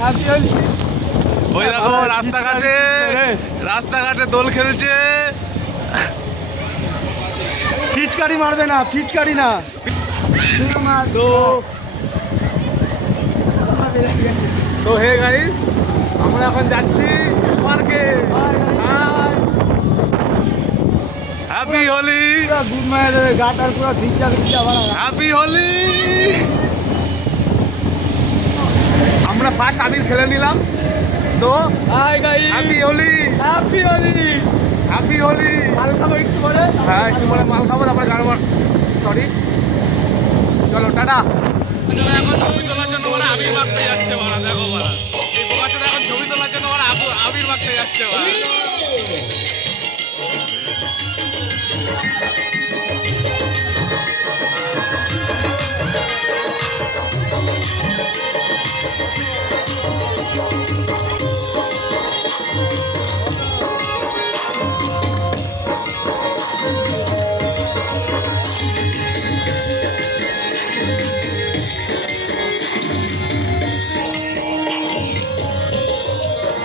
ওই দেখো রাস্তাঘাটে দোল খেলছে। পিচকারি মারবে না, পিচকারি না। তো হে গাইস, আমরা এখন যাচ্ছি পার্কে। হ্যাপি হোলি। গুড মায়ের গাটার পুরো ভিজা ভিজা বাড়া। হ্যাপি হোলি। আমরা ফার্স্ট আবির খেলে নিলাম। তো hi guys, happy Holi. Happy Holi. Happy Holi. মাল খাবো একটু পরে। হ্যাঁ, একটু পরে মাল খাবো, তারপরে গান। সরি, চলো টাটা। এখন ছবি তোলার জন্য ওরা আবির মাখতে যাচ্ছে। ওরা দেখো, ওরা এই বোকাচোদা এখন ছবি তোলার জন্য ওরা আবির মাখতে যাচ্ছে। ওরা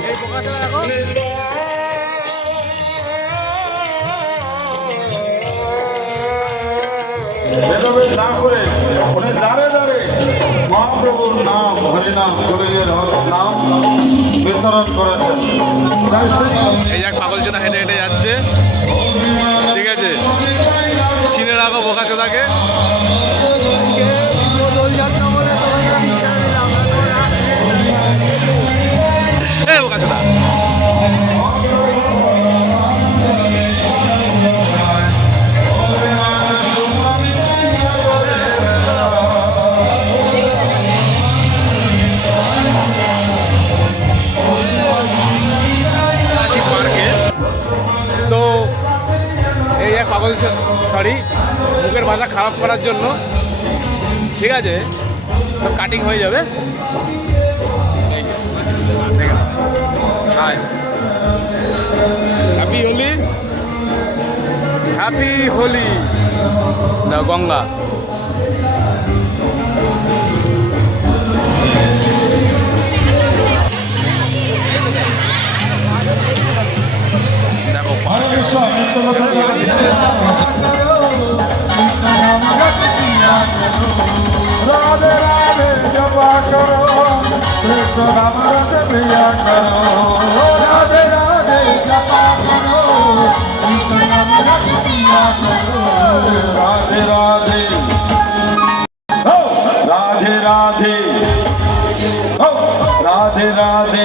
এই বোকাচোদা দেখো। ভেদাভেদ না করে ওদের দ্বারে দ্বারে মহাপ্রভুর নাম হরিনাম যোগীর নাম বিতরণ করেছেন। এই এক পাগলচোদা হেঁটে হেঁটে যাচ্ছে, ঠিক আছে? চিনে রাখো বোকাচোদাকে। এই বোকাচোদা। পার্কে তো এই এক পাগল, সরি মুখের ভাষা খারাপ করার জন্য, ঠিক আছে? তো কাটিং হয়ে যাবে। হ্যাপি হোলি। হ্যাপি হোলি না গঙ্গা। দেখো राधे राधे जपा करो कृष्ण नाम रस पिया करो। राधे राधे जपा करो कृष्ण नाम रस पिया करो। राधे राधे हो राधे राधे हो राधे राधे।